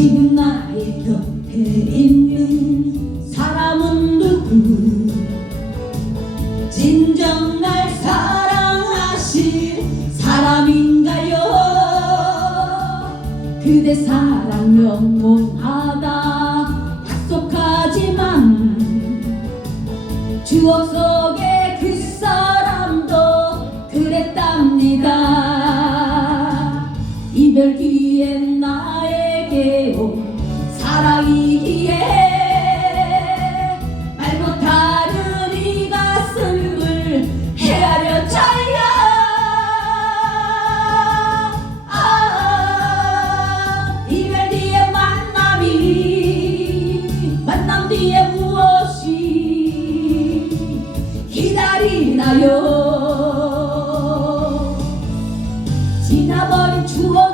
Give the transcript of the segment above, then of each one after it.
지금 나의 곁에 있는 사람은 누구? 진정 날 사랑하실 사람인가요? 그대 사랑 영원하다 약속하지만 추억 속에 그 사람도 그랬답니다. 이별 뒤엔 나 에게 온 사랑이기에 말 못하는 이 가슴을 헤아려 쳐야. 아 이별 뒤에 만남이 만남 뒤에 무엇이 기다리나요? 지나버린 추억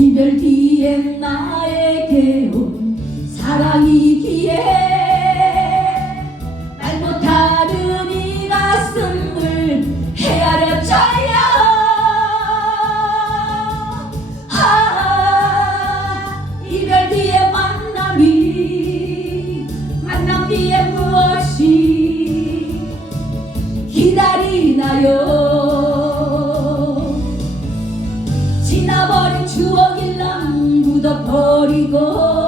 이별 뒤에 나에게 온 사랑이기에 말 못하는 이 가슴을 헤아려 쳐요. 아 이별 뒤에 만남이 만남 뒤에 Corico.